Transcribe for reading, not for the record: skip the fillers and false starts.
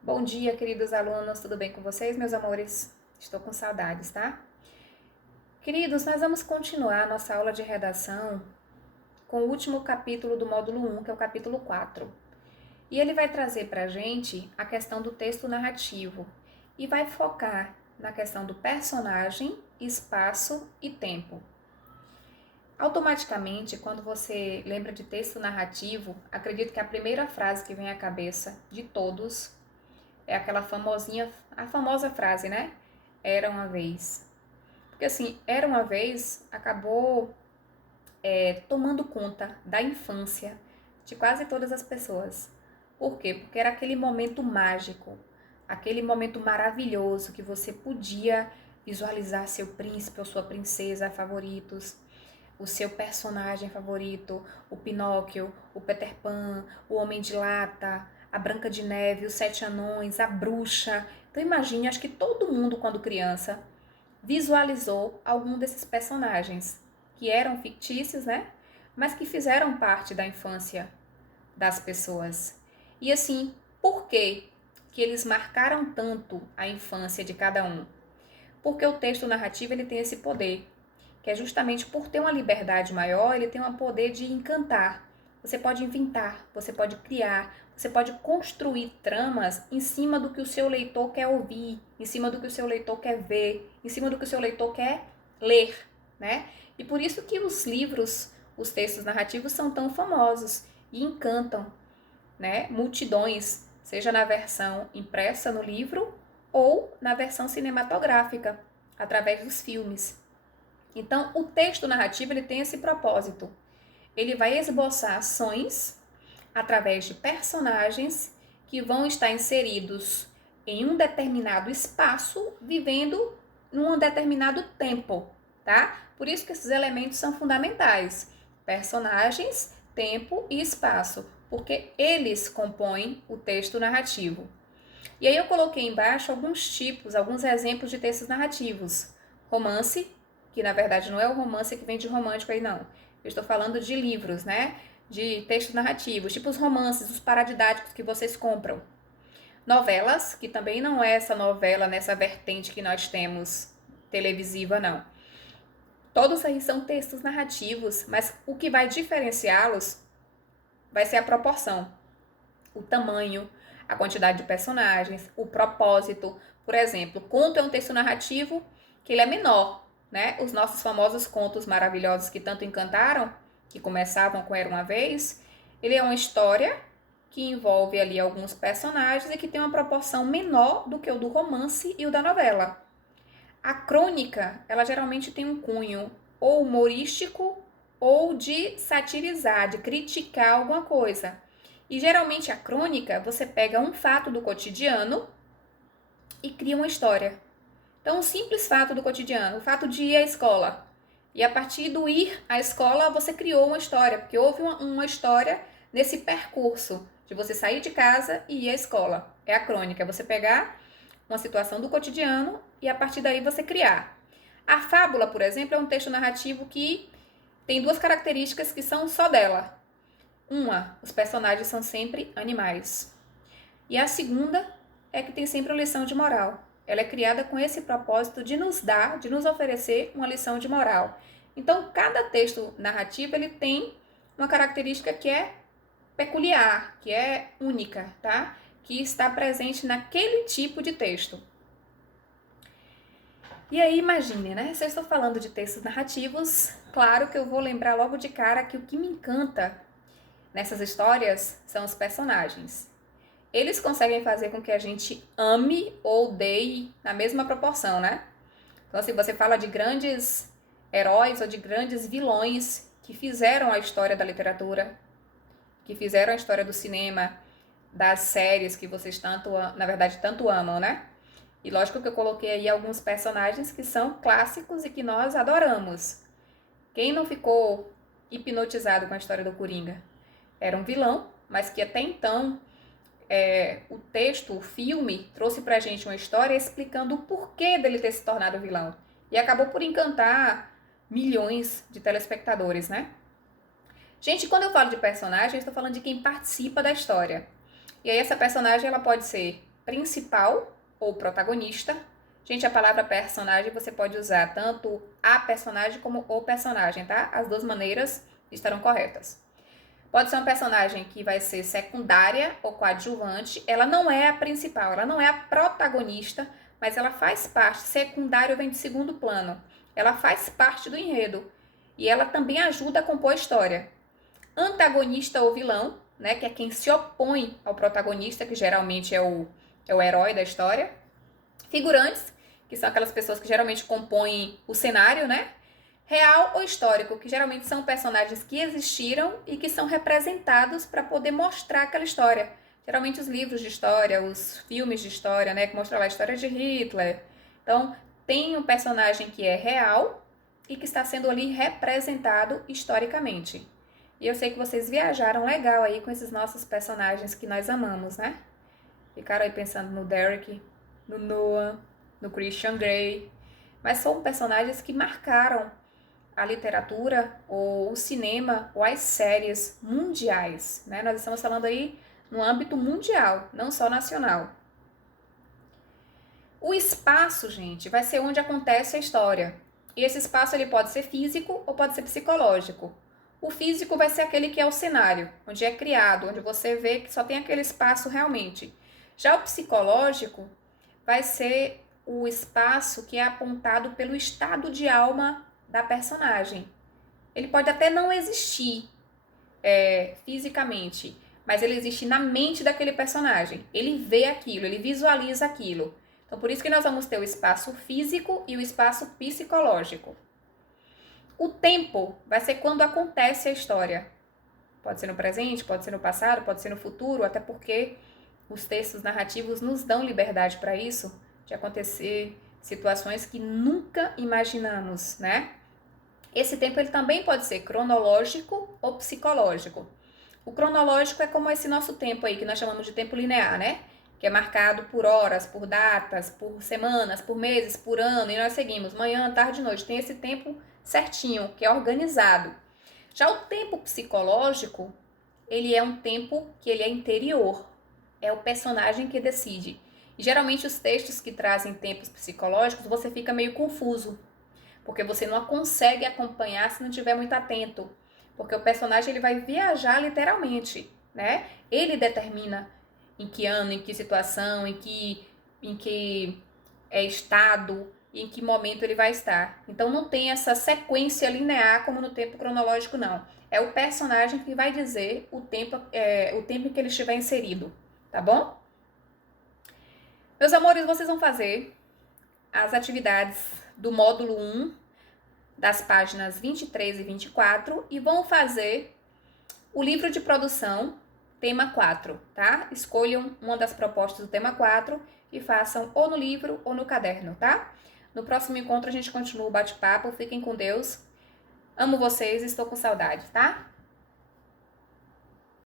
Bom dia, queridos alunos, tudo bem com vocês, meus amores? Estou com saudades, tá? Queridos, nós vamos continuar a nossa aula de redação com o último capítulo do módulo 1, que é o capítulo 4. E ele vai trazer pra gente a questão do texto narrativo e vai focar na questão do personagem, espaço e tempo. Automaticamente, quando você lembra de texto narrativo, acredito que a primeira frase que vem à cabeça de todos é aquela a famosa frase, né? Era uma vez. Porque assim, era uma vez acabou tomando conta da infância de quase todas as pessoas. Por quê? Porque era aquele momento mágico, aquele momento maravilhoso que você podia visualizar seu príncipe ou sua princesa favoritos, o seu personagem favorito, o Pinóquio, o Peter Pan, o Homem de Lata, a Branca de Neve, os Sete Anões, a Bruxa. Então imagine, acho que todo mundo quando criança visualizou algum desses personagens que eram fictícios, né? Mas que fizeram parte da infância das pessoas. E assim, por que eles marcaram tanto a infância de cada um? Porque o texto narrativo ele tem esse poder, que é justamente por ter uma liberdade maior, ele tem um poder de encantar. Você pode inventar, você pode criar, você pode construir tramas em cima do que o seu leitor quer ouvir, em cima do que o seu leitor quer ver, em cima do que o seu leitor quer ler, né? E por isso que os livros, os textos narrativos são tão famosos e encantam, né? Multidões, seja na versão impressa no livro ou na versão cinematográfica, através dos filmes. Então, o texto narrativo ele tem esse propósito. Ele vai esboçar ações através de personagens que vão estar inseridos em um determinado espaço, vivendo num determinado tempo, tá? Por isso que esses elementos são fundamentais. Personagens, tempo e espaço, porque eles compõem o texto narrativo. E aí eu coloquei embaixo alguns tipos, alguns exemplos de textos narrativos. Romance, que na verdade não é o romance que vem de romântico aí não. Eu estou falando de livros, né? De textos narrativos, tipo os romances, os paradidáticos que vocês compram. Novelas, que também não é essa novela nessa vertente que nós temos televisiva, não. Todos aí são textos narrativos, mas o que vai diferenciá-los vai ser a proporção, o tamanho, a quantidade de personagens, o propósito. Por exemplo, conto é um texto narrativo que ele é menor, né? Os nossos famosos contos maravilhosos que tanto encantaram, que começavam com Era uma Vez, ele é uma história que envolve ali alguns personagens e que tem uma proporção menor do que o do romance e o da novela. A crônica, ela geralmente tem um cunho ou humorístico ou de satirizar, de criticar alguma coisa. E geralmente a crônica, você pega um fato do cotidiano e cria uma história. Então, um simples fato do cotidiano, o fato de ir à escola. E a partir do ir à escola, você criou uma história, porque houve uma história nesse percurso de você sair de casa e ir à escola. É a crônica, é você pegar uma situação do cotidiano e a partir daí você criar. A fábula, por exemplo, é um texto narrativo que tem duas características que são só dela. Uma, os personagens são sempre animais. E a segunda é que tem sempre uma lição de moral. Ela é criada com esse propósito de nos dar, de nos oferecer uma lição de moral. Então, cada texto narrativo ele tem uma característica que é peculiar, que é única, tá? Que está presente naquele tipo de texto. E aí, imagine, né? Se eu estou falando de textos narrativos, claro que eu vou lembrar logo de cara que o que me encanta nessas histórias são os personagens. Eles conseguem fazer com que a gente ame ou odeie na mesma proporção, né? Então, se você fala de grandes heróis ou de grandes vilões que fizeram a história da literatura, que fizeram a história do cinema, das séries que vocês tanto, na verdade, tanto amam, né? E lógico que eu coloquei aí alguns personagens que são clássicos e que nós adoramos. Quem não ficou hipnotizado com a história do Coringa? Era um vilão, mas que até então o texto, o filme, trouxe pra gente uma história explicando o porquê dele ter se tornado vilão. E acabou por encantar milhões de telespectadores, né? Gente, quando eu falo de personagem, eu estou falando de quem participa da história. E aí essa personagem ela pode ser principal ou protagonista. Gente, a palavra personagem você pode usar tanto a personagem como o personagem, tá? As duas maneiras estarão corretas. Pode ser um personagem que vai ser secundária ou coadjuvante. Ela não é a principal, ela não é a protagonista, mas ela faz parte. Secundário vem de segundo plano. Ela faz parte do enredo. E ela também ajuda a compor a história. Antagonista ou vilão, né? Que é quem se opõe ao protagonista, que geralmente é o herói da história. Figurantes, que são aquelas pessoas que geralmente compõem o cenário, né? Real ou histórico, que geralmente são personagens que existiram e que são representados para poder mostrar aquela história. Geralmente os livros de história, os filmes de história, né? Que mostram lá a história de Hitler. Então, tem um personagem que é real e que está sendo ali representado historicamente. E eu sei que vocês viajaram legal aí com esses nossos personagens que nós amamos, né? Ficaram aí pensando no Derek, no Noah, no Christian Grey. Mas são personagens que marcaram a literatura, ou o cinema, ou as séries mundiais, né? Nós estamos falando aí no âmbito mundial, não só nacional. O espaço, gente, vai ser onde acontece a história. E esse espaço ele pode ser físico ou pode ser psicológico. O físico vai ser aquele que é o cenário, onde é criado, onde você vê que só tem aquele espaço realmente. Já o psicológico vai ser o espaço que é apontado pelo estado de alma da personagem. Ele pode até não existir fisicamente, mas ele existe na mente daquele personagem. Ele vê aquilo, ele visualiza aquilo. Então, por isso que nós vamos ter o espaço físico e o espaço psicológico. O tempo vai ser quando acontece a história. Pode ser no presente, pode ser no passado, pode ser no futuro, até porque os textos narrativos nos dão liberdade para isso, de acontecer situações que nunca imaginamos, né? Esse tempo ele também pode ser cronológico ou psicológico. O cronológico é como esse nosso tempo aí, que nós chamamos de tempo linear, né? Que é marcado por horas, por datas, por semanas, por meses, por ano, e nós seguimos manhã, tarde e noite. Tem esse tempo certinho, que é organizado. Já o tempo psicológico, ele é um tempo que ele é interior. É o personagem que decide. E geralmente os textos que trazem tempos psicológicos, você fica meio confuso. Porque você não consegue acompanhar se não estiver muito atento. Porque o personagem ele vai viajar literalmente, né? Ele determina em que ano, em que situação, em que estado, e em que momento ele vai estar. Então não tem essa sequência linear como no tempo cronológico, não. É o personagem que vai dizer o tempo em que ele estiver inserido, tá bom? Meus amores, vocês vão fazer as atividades do módulo 1, das páginas 23 e 24, e vão fazer o livro de produção, tema 4, tá? Escolham uma das propostas do tema 4 e façam ou no livro ou no caderno, tá? No próximo encontro a gente continua o bate-papo. Fiquem com Deus. Amo vocês, estou com saudade, tá?